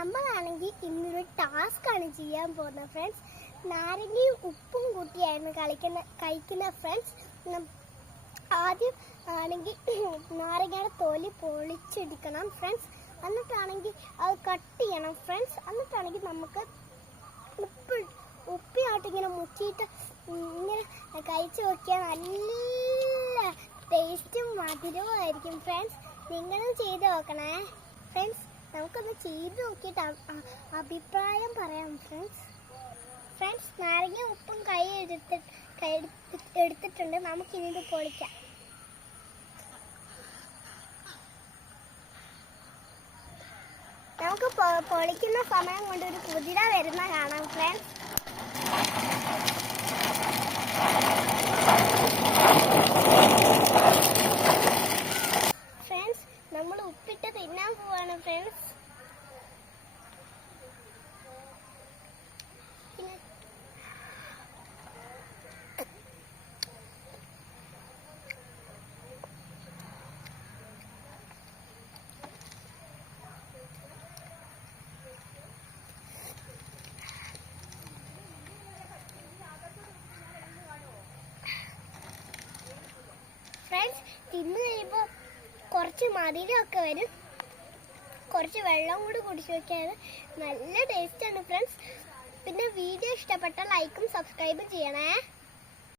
നമ്മളാണെങ്കിൽ ഇന്നൊരു ടാസ്ക്കാണ് ചെയ്യാൻ പോകുന്നത് ഫ്രണ്ട്സ്. നാരങ്ങയും ഉപ്പും കൂട്ടിയായിരുന്നു കഴിക്കുന്ന ഫ്രണ്ട്സ്. ആദ്യം ആണെങ്കിൽ നാരങ്ങയുടെ തൊലി പൊളിച്ചെടുക്കണം ഫ്രണ്ട്സ്. എന്നിട്ടാണെങ്കിൽ അത് കട്ട് ചെയ്യണം ഫ്രണ്ട്സ്. എന്നിട്ടാണെങ്കിൽ നമുക്ക് ഉപ്പിയായിട്ട് ഇങ്ങനെ മുക്കിയിട്ട് ഇങ്ങനെ കഴിച്ചു നോക്കിയാൽ നല്ല ടേസ്റ്റും മധുരവും ആയിരിക്കും ഫ്രണ്ട്സ്. നിങ്ങളും ചെയ്ത് നോക്കണേ ഫ്രണ്ട്സ്. നമുക്കൊന്ന് ചെയ്ത് നോക്കിയിട്ട് അഭിപ്രായം പറയാം ഫ്രണ്ട്സ്. നാരങ്ങ ഉപ്പും എടുത്തിട്ടുണ്ട്. നമുക്കിത് പൊളിക്കാം. നമുക്ക് പൊളിക്കുന്ന സമയം കൊണ്ട് ഒരു കുതിര വരുന്ന കാണാം ഫ്രണ്ട്സ്. നമ്മൾ ഉപ്പിട്ട് തിന്നാൻ പോവാണ് ഫ്രണ്ട്സ്. തിന്നു കഴിയുമ്പോൾ കുറച്ച് മധുരമൊക്കെ വരും. കുറച്ച് വെള്ളം കൂടി കുടിച്ചു നോക്കിയാൽ നല്ല ടേസ്റ്റാണ് ഫ്രണ്ട്സ്. പിന്നെ വീഡിയോ ഇഷ്ടപ്പെട്ടാൽ ലൈക്കും സബ്സ്ക്രൈബും ചെയ്യണേ.